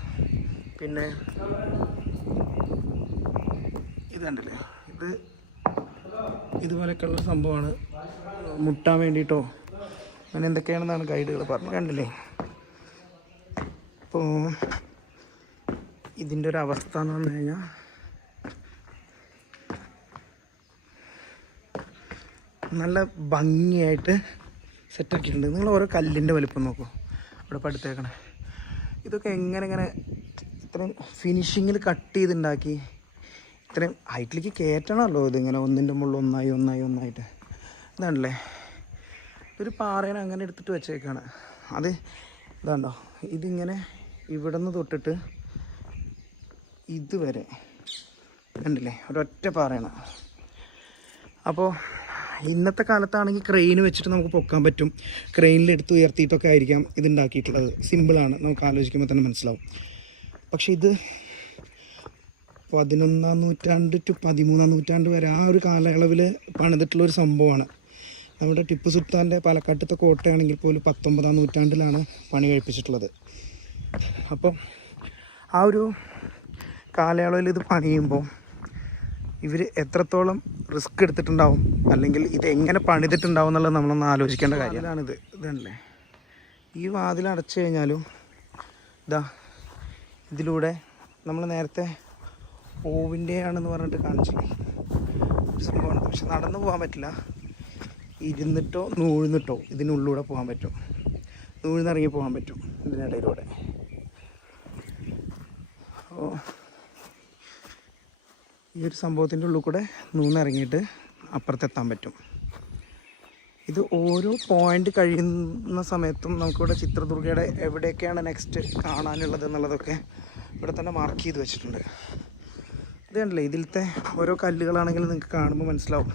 പിന്നെ ഇത് കണ്ടില്ലേ, ഇതുപോലെയൊക്കെയുള്ള സംഭവമാണ്. മുട്ടാൻ വേണ്ടിയിട്ടോ അങ്ങനെ എന്തൊക്കെയാണെന്നാണ് ഗൈഡുകൾ പറഞ്ഞത്. കണ്ടില്ലേ, അപ്പോൾ ഇതിൻ്റെ ഒരു അവസ്ഥ എന്ന് പറഞ്ഞു കഴിഞ്ഞാൽ നല്ല ഭംഗിയായിട്ട് സെറ്റാക്കിയിട്ടുണ്ട്. നിങ്ങൾ ഓരോ കല്ലിൻ്റെ വലിപ്പം നോക്കൂ, ഇവിടെ പടുത്തേക്കണേ. ഇതൊക്കെ എങ്ങനെ ഇത്രയും ഫിനിഷിങ്ങിൽ കട്ട് ചെയ്തുണ്ടാക്കി ഇത്രയും ഹൈറ്റിലേക്ക് കയറ്റണമല്ലോ. ഇതിങ്ങനെ ഒന്നിൻ്റെ മുകളിൽ ഒന്നായിട്ട് ഇതാണല്ലേ. ഒരു പാറേനെ അങ്ങനെ എടുത്തിട്ട് വെച്ചേക്കാണ്. അത് ഇതാണ്ടോ, ഇതിങ്ങനെ ഇവിടെ നിന്ന് തൊട്ടിട്ട് ഇതുവരെ കണ്ടില്ലേ, ഒരൊറ്റ പാറയാണ്. അപ്പോൾ ഇന്നത്തെ കാലത്താണെങ്കിൽ ക്രെയിൻ വെച്ചിട്ട് നമുക്ക് പൊക്കാൻ പറ്റും. ക്രെയിനിലെടുത്ത് ഉയർത്തിയിട്ടൊക്കെ ആയിരിക്കാം ഇതുണ്ടാക്കിയിട്ടുള്ളത്. സിമ്പിളാണ്, നമുക്ക് ആലോചിക്കുമ്പോൾ തന്നെ മനസ്സിലാവും. പക്ഷേ ഇത് 11-ാം നൂറ്റാണ്ട് ടു 13-ാം നൂറ്റാണ്ട് വരെ ആ ഒരു കാലയളവിൽ പണിതിട്ടുള്ളൊരു സംഭവമാണ്. നമ്മുടെ ടിപ്പു സുൽത്താൻ്റെ പാലക്കാട്ടത്തെ കോട്ടയാണെങ്കിൽ പോലും 19-ാം നൂറ്റാണ്ടിലാണ് പണി കഴിപ്പിച്ചിട്ടുള്ളത്. അപ്പോൾ ആ ഒരു കാലയളവിൽ ഇത് പണിയുമ്പോൾ ഇവർ എത്രത്തോളം റിസ്ക് എടുത്തിട്ടുണ്ടാവും, അല്ലെങ്കിൽ ഇത് എങ്ങനെ പണിതിട്ടുണ്ടാവും എന്നുള്ളത് നമ്മളൊന്ന് ആലോചിക്കേണ്ട കാര്യമാണിത്. ഇതല്ലേ, ഈ വാതിൽ അടച്ചു കഴിഞ്ഞാലും ഇതിലൂടെ നമ്മൾ നേരത്തെ ഓവിൻ്റെ ആണെന്ന് പറഞ്ഞിട്ട് കാണിച്ചില്ലേ സംഭവമാണ്. പക്ഷെ നടന്നു പോകാൻ പറ്റില്ല. ഇരുന്നിട്ടോ നൂഴ്ന്നിട്ടോ ഇതിനുള്ളിലൂടെ പോകാൻ പറ്റും. നൂഴ്ന്നിറങ്ങി പോകാൻ പറ്റും ഇതിനിടയിലൂടെ. അപ്പോൾ ഈ ഒരു സംഭവത്തിൻ്റെ ഉള്ളിൽ കൂടെ നൂന്നിറങ്ങിയിട്ട് അപ്പുറത്തെത്താൻ പറ്റും. ഇത് ഓരോ പോയിൻ്റ് കഴിയുന്ന സമയത്തും നമുക്കിവിടെ ചിത്രദുർഗയുടെ എവിടെയൊക്കെയാണ് നെക്സ്റ്റ് കാണാനുള്ളത് എന്നുള്ളതൊക്കെ ഇവിടെ തന്നെ മാർക്ക് ചെയ്ത് വെച്ചിട്ടുണ്ട്. ഇത് കണ്ടില്ലേ, ഇതിലത്തെ ഓരോ കല്ലുകളാണെങ്കിലും നിങ്ങൾക്ക് കാണുമ്പോൾ മനസ്സിലാവും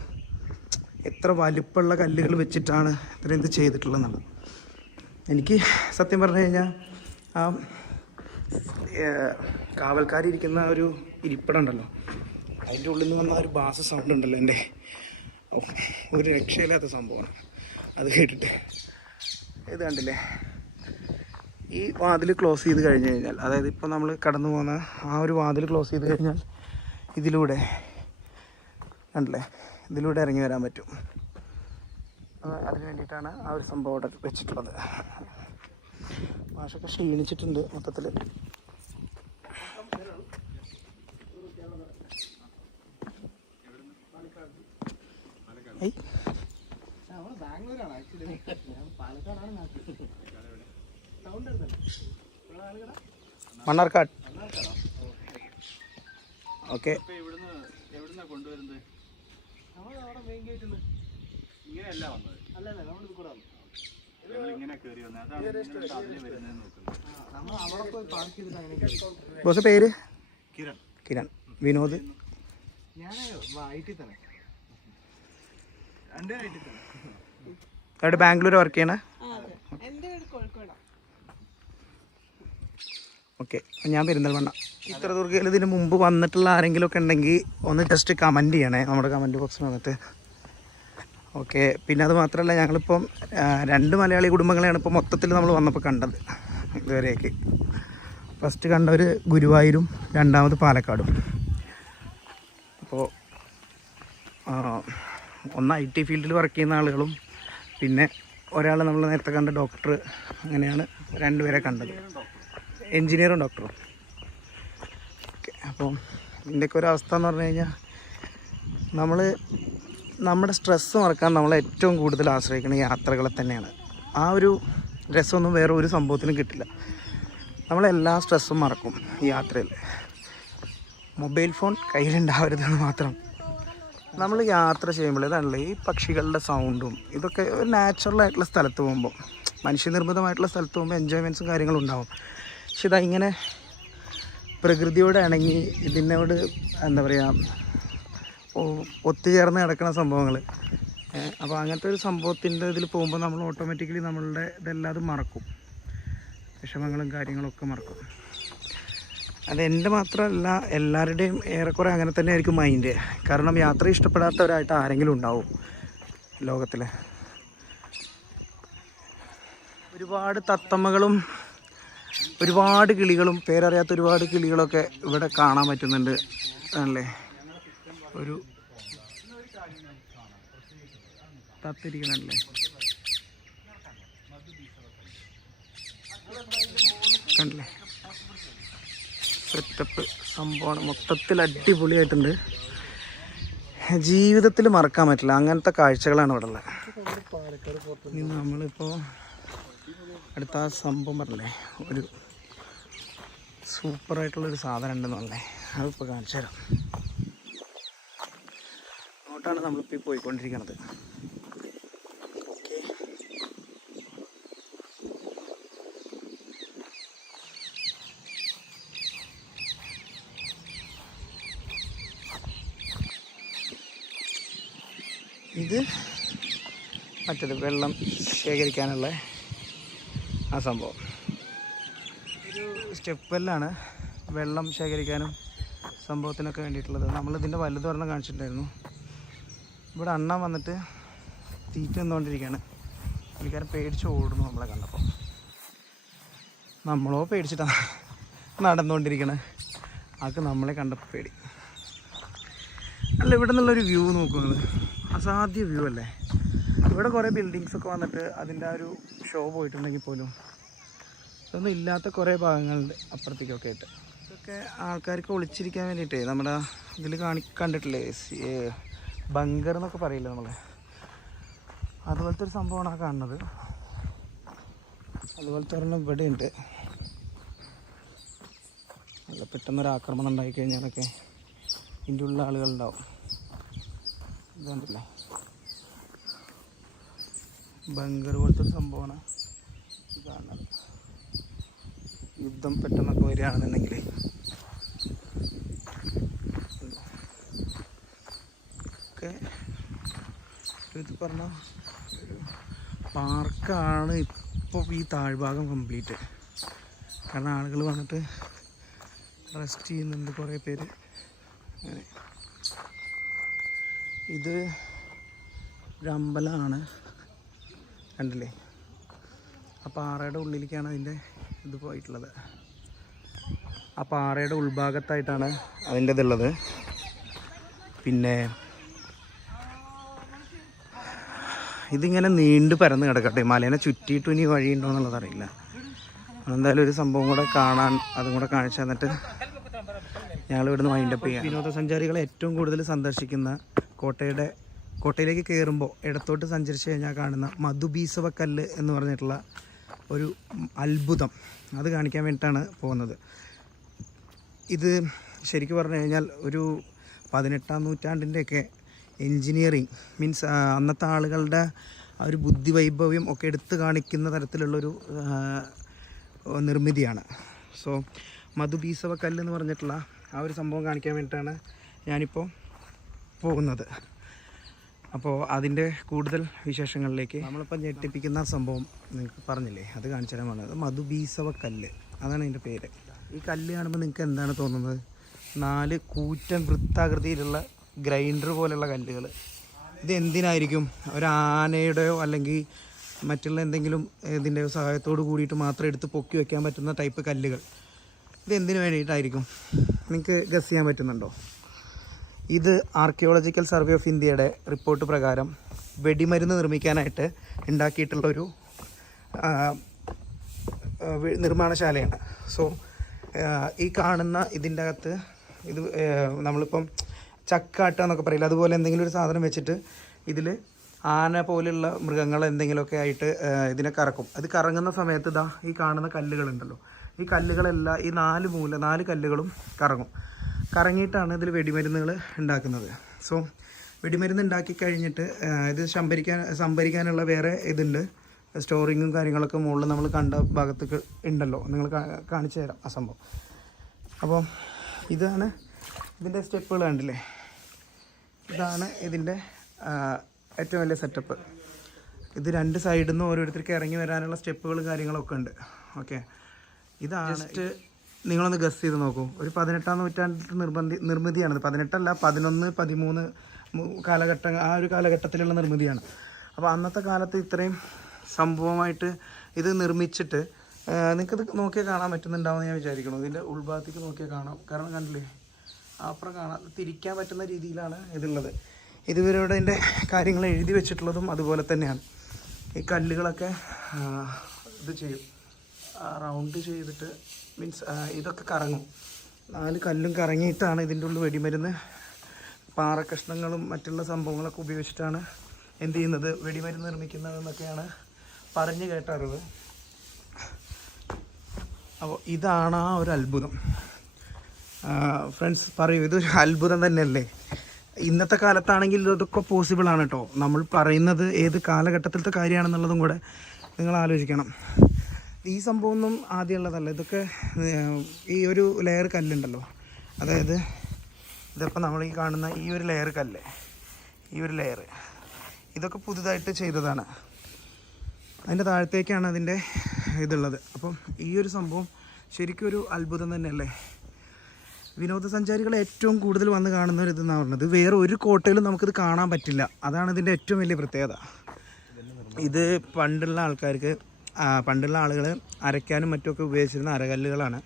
എത്ര വലിപ്പമുള്ള കല്ലുകൾ വെച്ചിട്ടാണ് ഇത്രയും ഇത് ചെയ്തിട്ടുള്ളതെന്നുള്ളത്. എനിക്ക് സത്യം പറഞ്ഞു കഴിഞ്ഞാൽ ആ കാവൽക്കാരിയിരിക്കുന്ന ഒരു ഇരിപ്പിടം ഉണ്ടല്ലോ, അതിൻ്റെ ഉള്ളിൽ നിന്ന് വന്ന ഒരു ബാസ് സൗണ്ട് ഉണ്ടല്ലോ, എൻ്റെ ഒരു രക്ഷയില്ലാത്ത സംഭവമാണ് അത് കേട്ടിട്ട്. ഇത് കണ്ടില്ലേ, ഈ വാതിൽ ക്ലോസ് ചെയ്ത് കഴിഞ്ഞ് കഴിഞ്ഞാൽ, അതായത് ഇപ്പോൾ നമ്മൾ കടന്നു പോകുന്ന ആ ഒരു വാതിൽ ക്ലോസ് ചെയ്ത് കഴിഞ്ഞാൽ ഇതിലൂടെ കണ്ടില്ലേ, ഇതിലൂടെ ഇറങ്ങി വരാൻ പറ്റും. അതിന് വേണ്ടിയിട്ടാണ് ആ ഒരു സംഭവം അവിടെ വെച്ചിട്ടുള്ളത്. മാഷൊക്കെ ക്ഷീണിച്ചിട്ടുണ്ട് മൊത്തത്തിൽ. മണ്ണാർക്കാട്. ഓക്കെ, എവിടുന്നാ കൊണ്ടുവരുന്നത്? ഇങ്ങനെയല്ല വന്നത്, ഇങ്ങനെ കയറി വന്നത്. അതാണ് ബോസ് പേര് കിരൺ. കിരൺ. വിനോദ്. അവിടെ ബാംഗ്ലൂർ വർക്ക് ചെയ്യണേ. ഓക്കെ, ഞാൻ പെരിന്തൽമണ്ണ. ചിത്രദുർഗയിൽ ഇതിന് മുമ്പ് വന്നിട്ടുള്ള ആരെങ്കിലും ഒക്കെ ഉണ്ടെങ്കിൽ ഒന്ന് ജസ്റ്റ് കമൻറ്റ് ചെയ്യണേ നമ്മുടെ കമൻറ്റ് ബോക്സിൽ വന്നിട്ട്. ഓക്കെ, പിന്നെ അത് മാത്രമല്ല, ഞങ്ങളിപ്പം 2 മലയാളി കുടുംബങ്ങളെയാണ് ഇപ്പോൾ മൊത്തത്തിൽ നമ്മൾ വന്നപ്പോൾ കണ്ടത് ഇതുവരെയൊക്കെ. ഫസ്റ്റ് കണ്ടവർ ഗുരുവായൂരും, രണ്ടാമത് പാലക്കാടും. അപ്പോൾ ഒന്ന് IT ഫീൽഡിൽ വർക്ക് ചെയ്യുന്ന ആളുകളും പിന്നെ ഒരാൾ നമ്മൾ നേരത്തെ കണ്ട ഡോക്ടർ, അങ്ങനെയാണ് 2 പേരെ കണ്ടത്. എൻജിനീയറും ഡോക്ടറും. ഓക്കെ, അപ്പം ഇതിൻ്റെയൊക്കെ ഒരു അവസ്ഥ എന്ന് പറഞ്ഞു കഴിഞ്ഞാൽ നമ്മുടെ സ്ട്രെസ്സ് മറക്കാൻ നമ്മൾ ഏറ്റവും കൂടുതൽ ആശ്രയിക്കുന്ന യാത്രകളെ തന്നെയാണ്. ആ ഒരു രസമൊന്നും വേറെ ഒരു സംഭവത്തിനും കിട്ടില്ല. നമ്മളെല്ലാ സ്ട്രെസ്സും മറക്കും ഈ യാത്രയിൽ. മൊബൈൽ ഫോൺ കയ്യിലുണ്ടാവരുതെന്ന് മാത്രം. നമ്മൾ യാത്ര ചെയ്യുമ്പോൾ ഇതാണല്ലോ ഈ പക്ഷികളുടെ സൗണ്ടും ഇതൊക്കെ ഒരു നാച്ചുറലായിട്ടുള്ള സ്ഥലത്ത് പോകുമ്പോൾ, മനുഷ്യനിർമ്മിതമായിട്ടുള്ള സ്ഥലത്ത് പോകുമ്പോൾ എൻജോയ്മെൻറ്റ്സും കാര്യങ്ങളും ഉണ്ടാവും. പക്ഷെ ഇതാ ഇങ്ങനെ പ്രകൃതിയോട് ഇണങ്ങി ഇതിനോട് എന്താ പറയുക ഒത്തുചേർന്ന് കിടക്കുന്ന സംഭവങ്ങൾ. അപ്പോൾ അങ്ങനത്തെ ഒരു സംഭവത്തിൻ്റെ ഇതിൽ പോകുമ്പോൾ നമ്മൾ ഓട്ടോമാറ്റിക്കലി നമ്മളുടെ ഇതെല്ലാതും മറക്കും, വിഷമങ്ങളും കാര്യങ്ങളൊക്കെ മറക്കും. അത് എൻ്റെ മാത്രമല്ല, എല്ലാവരുടെയും ഏറെക്കുറെ അങ്ങനെ തന്നെ ആയിരിക്കും മൈൻഡ്. കാരണം യാത്ര ഇഷ്ടപ്പെടാത്തവരായിട്ട് ആരെങ്കിലും ഉണ്ടാവും ലോകത്തിൽ. ഒരുപാട് തത്തമ്മകളും ഒരുപാട് കിളികളും പേരറിയാത്ത ഒരുപാട് കിളികളൊക്കെ ഇവിടെ കാണാൻ പറ്റുന്നുണ്ട് അല്ലേ. ഒരു തത്തിരിക്കണല്ലേ, കണ്ടില്ലേ? സെറ്റപ്പ് സംഭവമാണ്, മൊത്തത്തിൽ അടിപൊളിയായിട്ടുണ്ട്. ജീവിതത്തിൽ മറക്കാൻ പറ്റില്ല അങ്ങനത്തെ കാഴ്ചകളാണ് ഇവിടെ ഉള്ളത്. ഇനി നമ്മളിപ്പോൾ അടുത്ത ആ സംഭവം പറഞ്ഞല്ലേ, ഒരു സൂപ്പറായിട്ടുള്ളൊരു സാധനം ഉണ്ടെന്ന് പറഞ്ഞേ, അതിപ്പോൾ കാണിച്ചു തരാം. അങ്ങോട്ടാണ് നമ്മളിപ്പോൾ പോയിക്കൊണ്ടിരിക്കുന്നത്. ഓക്കെ, ഇത് മറ്റേത് വെള്ളം ശേഖരിക്കാനുള്ള ആ സംഭവം. ഒരു സ്റ്റെപ്പ് വെല്ലാണ് വെള്ളം ശേഖരിക്കാനും സംഭവത്തിനൊക്കെ വേണ്ടിയിട്ടുള്ളത്. നമ്മളിതിൻ്റെ വലുത് പറഞ്ഞ് കാണിച്ചിട്ടുണ്ടായിരുന്നു. ഇവിടെ അണ്ണൻ വന്നിട്ട് തീറ്റ നിന്നുകൊണ്ടിരിക്കുകയാണ്. പുള്ളിക്കാരൻ പേടിച്ച് ഓടുന്നു നമ്മളെ കണ്ടപ്പോൾ. നമ്മളോ പേടിച്ചിട്ടാണ് നടന്നുകൊണ്ടിരിക്കണേ. ആൾക്ക് നമ്മളെ കണ്ടപ്പോൾ പേടി. അല്ല, ഇവിടെ നിന്നുള്ളൊരു വ്യൂ നോക്കുന്നത് അസാധ്യ വ്യൂ അല്ലേ. ഇവിടെ കുറേ ബിൽഡിങ്സൊക്കെ വന്നിട്ട് അതിൻ്റെ ആ ഒരു ഷോ പോയിട്ടുണ്ടെങ്കിൽ പോലും ഇതൊന്നും ഇല്ലാത്ത കുറേ ഭാഗങ്ങളുണ്ട് അപ്പുറത്തേക്കൊക്കെ ആയിട്ട്. ഇതൊക്കെ ആൾക്കാർക്ക് ഒളിച്ചിരിക്കാൻ വേണ്ടിയിട്ടേ നമ്മുടെ ഇതിൽ കണ്ടിട്ടില്ലേ, ബങ്കർ എന്നൊക്കെ പറയില്ലേ നമ്മൾ, അതുപോലത്തെ ഒരു സംഭവമാണ് ആ കാണുന്നത്. അതുപോലത്തെ ഒരെണ്ണം ഇവിടെ ഉണ്ട്. അല്ല, പെട്ടെന്നൊരു ആക്രമണം ഉണ്ടായിക്കഴിഞ്ഞാലൊക്കെ ഇതിൻ്റെ ഉള്ള ആളുകളുണ്ടാവും. ഇതുണ്ടല്ലേ, ബങ്കർ പോലത്തെ ഒരു സംഭവമാണ് ഈ കാണുന്നത്. യുദ്ധം പെട്ടെന്നൊക്കെ വരികയാണെന്നുണ്ടെങ്കിൽ ഒക്കെ ഇത് പറഞ്ഞ ഒരു പാർക്കാണ് ഇപ്പോൾ ഈ താഴ്ഭാഗം കംപ്ലീറ്റ്. കാരണം ആളുകൾ വന്നിട്ട് റെസ്റ്റ് ചെയ്യുന്നുണ്ട് കുറേ പേര്. അങ്ങനെ ഇത് ഒരു അമ്പലമാണ്, കണ്ടില്ലേ? ആ പാറയുടെ ഉള്ളിലേക്കാണ് അതിൻ്റെ ഇത് പോയിട്ടുള്ളത്. ആ പാറയുടെ ഉൾഭാഗത്തായിട്ടാണ് അതിൻ്റെ ഇതുള്ളത്. പിന്നെ ഇതിങ്ങനെ നീണ്ടു പരന്ന് കിടക്കട്ടെ. മലേനെ ചുറ്റിയിട്ട് ഇനി വഴിയുണ്ടോ എന്നുള്ളത് അറിയില്ല. എന്തായാലും ഒരു സംഭവം കൂടെ കാണാൻ അതും കൂടെ കാണിച്ചു തന്നിട്ട് ഞങ്ങൾ ഇവിടുന്ന് വൈൻഡപ്പ് ചെയ്യാം. വിനോദസഞ്ചാരികളെ ഏറ്റവും കൂടുതൽ സന്ദർശിക്കുന്ന കോട്ടയിലേക്ക് കയറുമ്പോൾ ഇടത്തോട്ട് സഞ്ചരിച്ച് കഴിഞ്ഞാൽ കാണുന്ന മധുബീസവക്കല്ല് എന്ന് പറഞ്ഞിട്ടുള്ള ഒരു അത്ഭുതം, അത് കാണിക്കാൻ വേണ്ടിയിട്ടാണ് പോകുന്നത്. ഇത് ശരിക്കും പറഞ്ഞു കഴിഞ്ഞാൽ ഒരു 18-ാം നൂറ്റാണ്ടിൻ്റെയൊക്കെ എൻജിനീയറിങ് മീൻസ് അന്നത്തെ ആളുകളുടെ ആ ഒരു ബുദ്ധി വൈഭവ്യം ഒക്കെ എടുത്തു കാണിക്കുന്ന തരത്തിലുള്ളൊരു നിർമ്മിതിയാണ്. സോ മധുബീസവക്കല്ല് എന്ന് പറഞ്ഞിട്ടുള്ള ആ ഒരു സംഭവം കാണിക്കാൻ വേണ്ടിയിട്ടാണ് ഞാനിപ്പോൾ പോകുന്നത്. അപ്പോൾ അതിൻ്റെ കൂടുതൽ വിശേഷങ്ങളിലേക്ക് നമ്മളിപ്പോൾ ഞെട്ടിപ്പിക്കുന്ന സംഭവം നിങ്ങൾക്ക് പറഞ്ഞില്ലേ, അത് കാണിച്ചു തരാൻ പറഞ്ഞത് മധുബീസവക്കല്ല്, അതാണ് അതിൻ്റെ പേര്. ഈ കല്ല് കാണുമ്പോൾ നിങ്ങൾക്ക് എന്താണ് തോന്നുന്നത്? 4 കൂറ്റൻ വൃത്താകൃതിയിലുള്ള ഗ്രൈൻഡർ പോലെയുള്ള കല്ലുകൾ. ഇത് എന്തിനായിരിക്കും? ഒരു ആനയുടെയോ അല്ലെങ്കിൽ മറ്റുള്ള എന്തെങ്കിലും ഇതിൻ്റെയോ സഹായത്തോട് കൂടിയിട്ട് മാത്രം എടുത്ത് പൊക്കി വയ്ക്കാൻ പറ്റുന്ന ടൈപ്പ് കല്ലുകൾ. ഇത് എന്തിനു വേണ്ടിയിട്ടായിരിക്കും? നിങ്ങൾക്ക് ഗസ് ചെയ്യാൻ പറ്റുന്നുണ്ടോ? ഇത് ആർക്കിയോളജിക്കൽ സർവേ ഓഫ് ഇന്ത്യയുടെ റിപ്പോർട്ട് പ്രകാരം വെടിമരുന്ന് നിർമ്മിക്കാനായിട്ട് ഉണ്ടാക്കിയിട്ടുള്ളൊരു നിർമ്മാണശാലയാണ്. സോ ഈ കാണുന്ന ഇതിൻ്റെ അകത്ത് ഇത് നമ്മളിപ്പം ചക്കാട്ട എന്നൊക്കെ പറയില്ല, അതുപോലെ എന്തെങ്കിലും ഒരു സാധനം വെച്ചിട്ട് ഇതിൽ ആന പോലെയുള്ള മൃഗങ്ങൾ എന്തെങ്കിലുമൊക്കെ ആയിട്ട് ഇതിനെ കറക്കും. അത് കറങ്ങുന്ന സമയത്ത് ഇതാ ഈ കാണുന്ന കല്ലുകളുണ്ടല്ലോ, ഈ കല്ലുകളെല്ലാം ഈ 4 കല്ലുകളും കറങ്ങും. കറങ്ങിയിട്ടാണ് ഇതിൽ വെടിമരുന്നുകൾ ഉണ്ടാക്കുന്നത്. സോ വെടിമരുന്ന് ഉണ്ടാക്കി കഴിഞ്ഞിട്ട് ഇത് സംഭരിക്കാനുള്ള വേറെ ഇതുണ്ട്, സ്റ്റോറിങ്ങും കാര്യങ്ങളൊക്കെ മുകളിൽ നമ്മൾ കണ്ട ഭാഗത്തൊക്കെ ഉണ്ടല്ലോ, നിങ്ങൾ കാണിച്ചു തരാം ആ സംഭവം. അപ്പോൾ ഇതാണ് ഇതിൻ്റെ സ്റ്റെപ്പുകൾ കണ്ടില്ലേ, ഇതാണ് ഇതിൻ്റെ ഏറ്റവും വലിയ സെറ്റപ്പ്. ഇത് 2 സൈഡിൽ നിന്നും ഓരോരുത്തർക്ക് ഇറങ്ങി വരാനുള്ള സ്റ്റെപ്പുകളും കാര്യങ്ങളൊക്കെ ഉണ്ട്. ഓക്കെ, ഇതാണ് ജസ്റ്റ് നിങ്ങളൊന്ന് ഗസ് ചെയ്ത് നോക്കൂ. ഒരു 18-ാം നൂറ്റാണ്ടിൽ നിർമ്മിതിയാണിത്. 18 അല്ല, 11, 13 കാലഘട്ടം, ആ ഒരു കാലഘട്ടത്തിലുള്ള നിർമ്മിതിയാണ്. അപ്പോൾ അന്നത്തെ കാലത്ത് ഇത്രയും സംഭവമായിട്ട് ഇത് നിർമ്മിച്ചിട്ട് നിങ്ങൾക്കത് നോക്കിയാൽ കാണാൻ പറ്റുന്നുണ്ടാവുമെന്ന് ഞാൻ വിചാരിക്കണം. ഇതിൻ്റെ ഉൾഭാഗത്തേക്ക് നോക്കിയാൽ കാണാം. കാരണം കണ്ടില്ലേ, അപ്പുറം കാണാൻ തിരിക്കാൻ പറ്റുന്ന രീതിയിലാണ് ഇതുള്ളത്. ഇതുവരെയുടെ ഇതിൻ്റെ കാര്യങ്ങൾ എഴുതി വെച്ചിട്ടുള്ളതും അതുപോലെ തന്നെയാണ്. ഈ കല്ലുകളൊക്കെ ഇത് ചെയ്യും, റൗണ്ട് ചെയ്തിട്ട്, മീൻസ് ഇതൊക്കെ കറങ്ങും. 4 കല്ലും കറങ്ങിയിട്ടാണ് ഇതിൻ്റെ ഉള്ളിൽ വെടിമരുന്ന്, പാറക്കഷ്ണങ്ങളും മറ്റുള്ള സംഭവങ്ങളൊക്കെ ഉപയോഗിച്ചിട്ടാണ് എന്ത് ചെയ്യുന്നത്, വെടിമരുന്ന് നിർമ്മിക്കുന്നതെന്നൊക്കെയാണ് പറഞ്ഞു കേട്ട അറിവ്. അപ്പോൾ ഇതാണ് ആ ഒരു അത്ഭുതം. ഫ്രണ്ട്സ് പറയൂ, ഇതൊരു അത്ഭുതം തന്നെയല്ലേ? ഇന്നത്തെ കാലത്താണെങ്കിൽ ഇതൊക്കെ പോസിബിളാണ് കേട്ടോ. നമ്മൾ പറയുന്നത് ഏത് കാലഘട്ടത്തിലത്തെ കാര്യമാണെന്നുള്ളതും കൂടെ നിങ്ങൾ ആലോചിക്കണം. ഈ സംഭവമൊന്നും ആദ്യമുള്ളതല്ല. ഇതൊക്കെ ഈ ഒരു ലെയർ കല്ലുണ്ടല്ലോ, അതായത് ഇതിപ്പോൾ നമ്മൾ ഈ കാണുന്ന ഈ ഒരു ലെയർ കല്ല്, ഈ ഒരു ലെയർ, ഇതൊക്കെ പുതുതായിട്ട് ചെയ്തതാണ്. അതിൻ്റെ താഴത്തേക്കാണ് അതിൻ്റെ ഇതുള്ളത്. അപ്പം ഈ ഒരു സംഭവം ശരിക്കും ഒരു അത്ഭുതം തന്നെയല്ലേ? വിനോദസഞ്ചാരികൾ ഏറ്റവും കൂടുതൽ വന്ന് കാണുന്ന ഒരു ഇതെന്നാണ് പറഞ്ഞത്. വേറെ ഒരു കോട്ടയിലും നമുക്കിത് കാണാൻ പറ്റില്ല. അതാണ് ഇതിൻ്റെ ഏറ്റവും വലിയ പ്രത്യേകത. ഇത് പണ്ടുള്ള ആളുകൾ അരയ്ക്കാനും മറ്റുമൊക്കെ ഉപയോഗിച്ചിരുന്ന അരകല്ലുകളാണ്.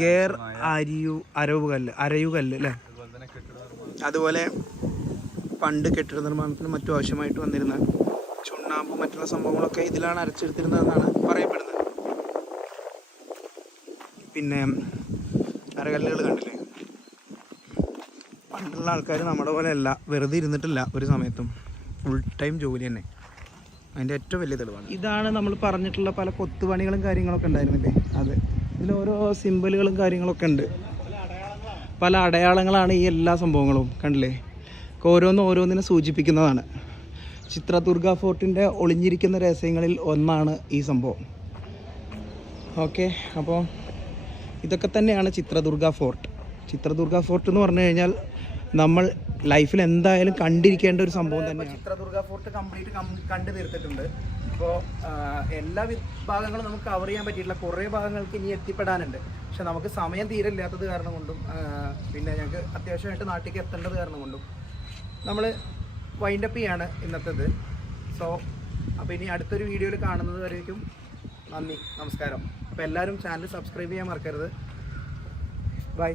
ഗേർ അരയുകല്ല് അല്ലേ? അതുപോലെ പണ്ട് കെട്ടിട നിർമ്മാണത്തിന് മറ്റും ആവശ്യമായിട്ട് വന്നിരുന്ന ചുണ്ണാമ്പ് മറ്റുള്ള സംഭവങ്ങളൊക്കെ ഇതിലാണ് അരച്ചെടുത്തിരുന്നതെന്നാണ് പറയപ്പെടുന്നത്. പിന്നെ അരകല്ലുകൾ കണ്ടില്ലേ, പണ്ടുള്ള ആൾക്കാർ നമ്മുടെ പോലെ അല്ല, വെറുതെ ഇരുന്നിട്ടില്ല ഒരു സമയത്തും, ഫുൾ ടൈം ജോലി തന്നെ. അതിൻ്റെ ഏറ്റവും വലിയ തെളിവാണ്. ഇതാണ് നമ്മൾ പറഞ്ഞിട്ടുള്ള പല കൊത്തുപണികളും കാര്യങ്ങളൊക്കെ ഉണ്ടായിരുന്നില്ലേ, അത് ഇതിൽ ഓരോ സിമ്പലുകളും കാര്യങ്ങളൊക്കെ ഉണ്ട്. പല അടയാളങ്ങളാണ് ഈ എല്ലാ സംഭവങ്ങളും, കണ്ടില്ലേ? ഓരോന്നിനെ സൂചിപ്പിക്കുന്നതാണ്. ചിത്രദുർഗ ഫോർട്ടിൻ്റെ ഒളിഞ്ഞിരിക്കുന്ന രഹസ്യങ്ങളിൽ ഒന്നാണ് ഈ സംഭവം. ഓക്കെ, അപ്പോൾ ഇതൊക്കെ തന്നെയാണ് ചിത്രദുർഗ ഫോർട്ട്. ചിത്രദുർഗ ഫോർട്ട് എന്ന് പറഞ്ഞു കഴിഞ്ഞാൽ നമ്മൾ ലൈഫിൽ എന്തായാലും കണ്ടിരിക്കേണ്ട ഒരു സംഭവം തന്നെയാണ്. ചിത്രദുർഗ ഫോർട്ട് കംപ്ലീറ്റ് കണ്ടു തീർത്തിട്ടുണ്ട്. അപ്പോൾ എല്ലാ ഭാഗങ്ങളും നമുക്ക് കവർ ചെയ്യാൻ പറ്റിയിട്ടില്ല. കുറേ ഭാഗങ്ങൾക്ക് ഇനി എത്തിപ്പെടാനുണ്ട്. പക്ഷെ നമുക്ക് സമയം തീരെ കാരണം കൊണ്ടും പിന്നെ ഞങ്ങൾക്ക് അത്യാവശ്യമായിട്ട് നാട്ടിലേക്ക് എത്തേണ്ടത് കാരണം കൊണ്ടും നമ്മൾ വൈൻഡപ്പ് ചെയ്യാണ് ഇന്നത്തേത്. സോ അപ്പോൾ ഇനി അടുത്തൊരു വീഡിയോയിൽ കാണുന്നത് വരേക്കും നന്ദി, നമസ്കാരം. അപ്പോൾ എല്ലാവരും ചാനൽ സബ്സ്ക്രൈബ് ചെയ്യാൻ മറക്കരുത്. ബൈ.